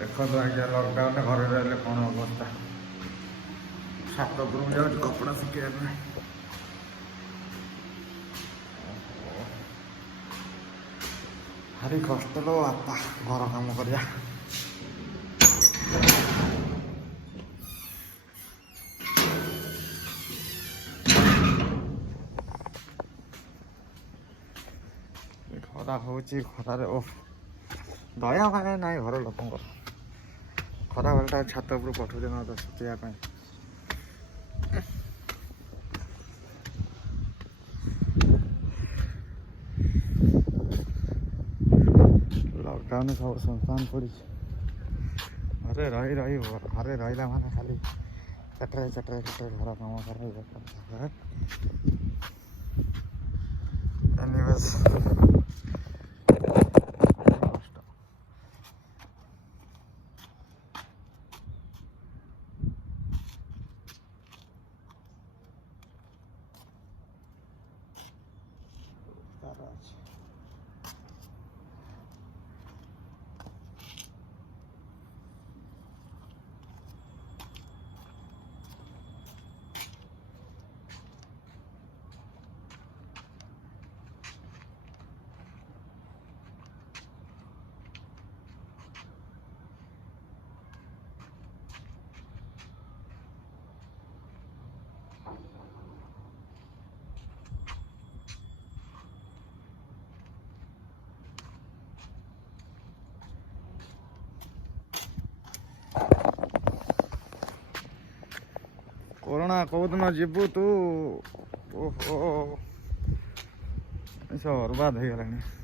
देखो तो आज्ञा लॉकडाउन घर रही कौन अवस्था छात उपरକୁ ଯାଉଛି କପଡ଼ା ଶୁଖେଇବା ପାଇଁ। ଭାରି କଷ୍ଟ ଲୋ ବାପା ଘର କାମ କରିବା। ଖରା ହେଉଛି ଖରାରେ ଓ ଦୟା ମାନେ ନାହିଁ ଘର ଲୋକଙ୍କର। ଖରା ବେଳଟା ଛାତ ଉପରୁ ପଠଉଛନ୍ତି ମୋତେ ଶୁଖିବା ପାଇଁ। ଲକଡାଉନ ସବୁ ସଂସ୍ଥାନ ପଡ଼ିଛି। ଘରେ ରହିଲା ମାନେ ଖାଲି ଚଟରେ ଘର କାମ କର। ଏନିୱେଜ୍ ଅଛି। कोरोना कौदिन जीवु तू ओहो सब बर्बाद हो गलानी।